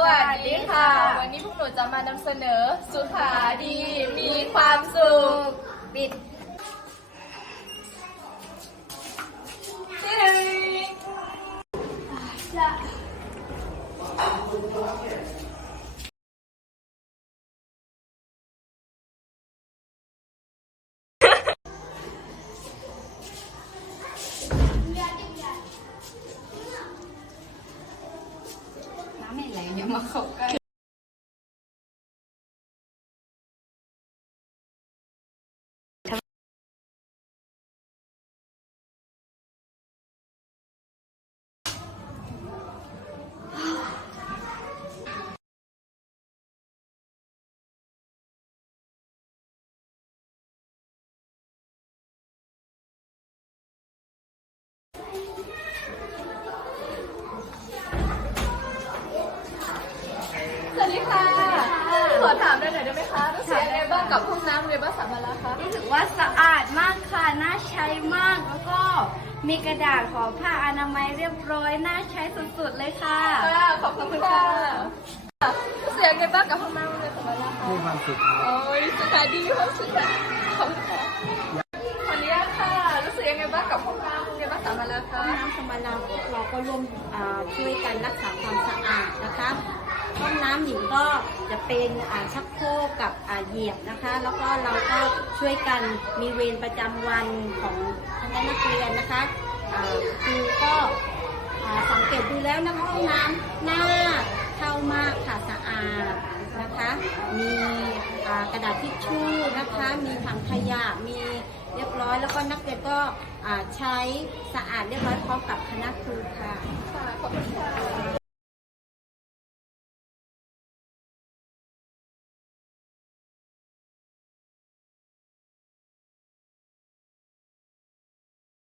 สวัสดีค่ะ วันนี้พวกหนูจะมานำเสนอ สุขาดีมีความสุขปิดน้ำ ไม่ไอถามได้หน่อยได้ไหมคะรู้สึกยังไงบ้างกับห้องน้ำโรงเรียนบ้านสามมาลาคะรู้สึกว่าสะอาดมากค่ะ น่าใช้มาก แล้วก็มีกระดาษห่อผ้าอนามัยเรียบร้อย น่าใช้สุดๆเลยค่ะค่ะขอบคุณค่ะรู้สึกยังไงบ้างกับห้องน้ำโรงเรียนสามมาลาคะมีความสุขครับโอ้ยสุขาดีความสุขค่ะขอบคุณค่ะขออนุญาตค่ะ รู้สึกยังไงบ้างกับห้องน้ำโรงเรียนบ้านสามมาลาคะห้องน้ำสมาราพวกเราก็ร่วมอ่าช่วยกันรักษาความสะอาดนะคะ ห้องน้ำหญิงก็จะเป็นอ่าชักโครกกับอ่าเหยียบนะคะ แล้วก็เราก็ช่วยกันมีเวรประจำวันของคณะนักเรียนนะคะอ่าคือก็อ่าสังเกตดูแล้วนะคะห้องน้ำน่าเข้ามากค่ะสะอาดนะคะ มีอ่ากระดาษทิชชู่นะคะ มีถังขยะมีเรียบร้อย แล้วก็นักเรียนก็อ่าใช้สะอาดเรียบร้อยพร้อมกับคณะครูค่ะค่ะขอบคุณค่ะ